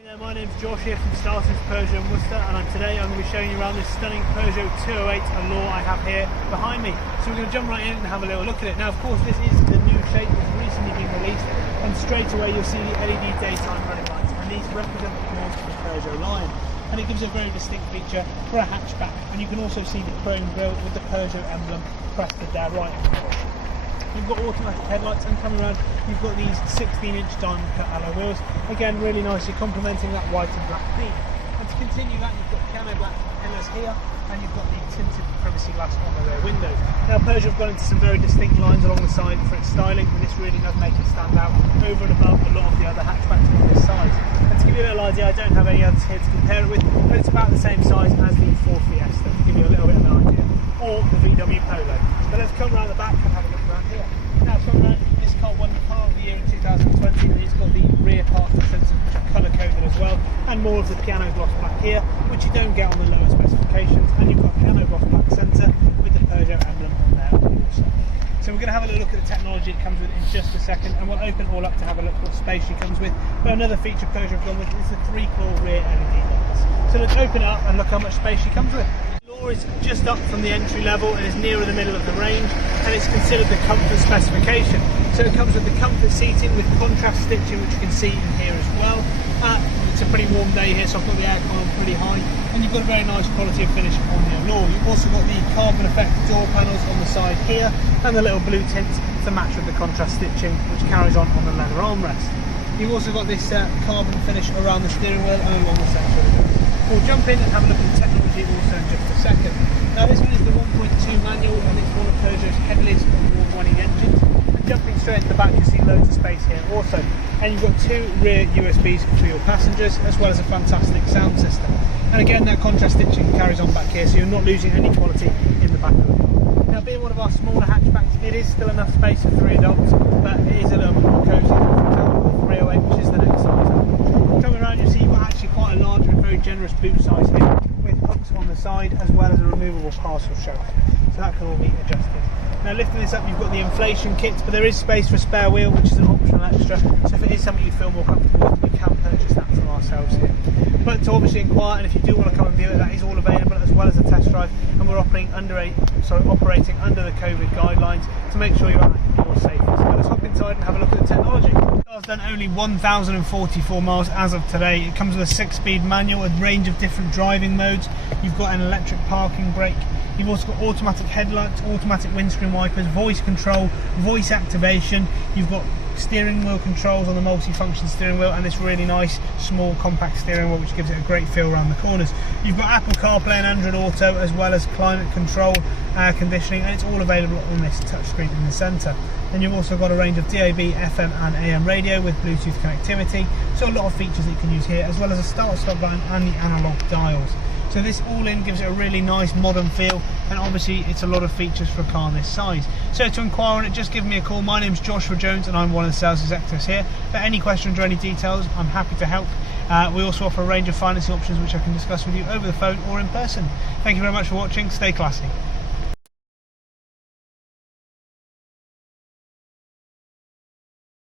Hi there, my name's Josh here from Starters Peugeot in Worcester, and today I'm going to be showing you around this stunning Peugeot 208 Allure I have here behind me. So we're going to jump right in and have a little look at it. Now of course this is the new shape that's recently been released, and straight away you'll see the LED daytime running lights, and these represent the cores of the Peugeot line. And it gives a very distinct feature for a hatchback, and you can also see the chrome grille with the Peugeot emblem pressed there right on the bush. You've got automatic headlights, and coming around you've got these 16-inch diamond cut alloy wheels, again really nicely complementing that white and black theme. And to continue that, you've got piano black pillars here, and you've got the tinted privacy glass on the rear windows. Now Peugeot have gone into some very distinct lines along the side for its styling, and this really does make it stand out over and above a lot of the other hatchbacks of this size. And to give you a little idea, I don't have any others here to compare it with, but it's about the same size as the Ford Fiesta, to give you a little bit of an idea, or the VW Polo. But let's come around the back and have a look around here. Now from around, this car won the car of the year in 2020, and it's got the rear parking sensor colour coded as well, and more of the piano gloss black here, which you don't get on the lower specifications, and you've got piano gloss black centre with the Peugeot emblem on there also. So we're going to have a little look at the technology it comes with in just a second, and we'll open it all up to have a look at what space she comes with. But another feature Peugeot have gone with is the 3-core rear LED lights. So let's open it up and look how much space she comes with. Is just up from the entry level and is nearer the middle of the range, and it's considered the comfort specification. So it comes with the comfort seating with contrast stitching, which you can see in here as well. It's a pretty warm day here, so I've got the aircon on pretty high, and you've got a very nice quality of finish on the Allure. You've also got the carbon effect door panels on the side here, and the little blue tint to match with the contrast stitching, which carries on the leather armrest. You've also got this carbon finish around the steering wheel and along the centre of the wheel. We'll jump in and have a look at the technology also in just a second. Now this one is the 1.2 manual, and it's one of Peugeot's heaviest award-winning engines. And jumping straight into the back, you see loads of space here also. And you've got 2 rear USBs for your passengers, as well as a fantastic sound system. And again, that contrast stitching carries on back here, so you're not losing any quality in the back of the car. Now being one of our smaller hatchbacks, it is still enough space for 3 adults, but it is a little bit more cosy than for example the 308, which is the next size up. Coming around, you see you've got actually quite a large and very generous boot size here, with hooks on the side as well as a removable parcel shelf, so that can all be adjusted. Now lifting this up, you've got the inflation kit, but there is space for a spare wheel, which is an optional extra, so if it is something you feel more comfortable with, you can purchase that from ourselves here. But to obviously inquire, and if you do want to come and view it, that is all available as well as a test drive, and we're operating under the COVID guidelines to make sure you're at your safety. So let's hop inside and have a look at the technology. The car's done only 1,044 miles as of today. It comes with a 6-speed manual, a range of different driving modes. You've got an electric parking brake. You've also got automatic headlights, automatic windscreen wipers, voice control, voice activation. You've got steering wheel controls on the multi-function steering wheel, and this really nice small compact steering wheel which gives it a great feel around the corners. You've got Apple CarPlay and Android Auto, as well as climate control, air conditioning, and it's all available on this touchscreen in the centre. Then you've also got a range of DAB, FM and AM radio with Bluetooth connectivity, so a lot of features that you can use here, as well as a start-stop button and the analogue dials. So this all in gives it a really nice modern feel, and obviously it's a lot of features for a car this size. So to inquire on it, just give me a call. My name's Joshua Jones and I'm one of the sales executives here. For any questions or any details, I'm happy to help. We also offer a range of financing options which I can discuss with you over the phone or in person. Thank you very much for watching. Stay classy.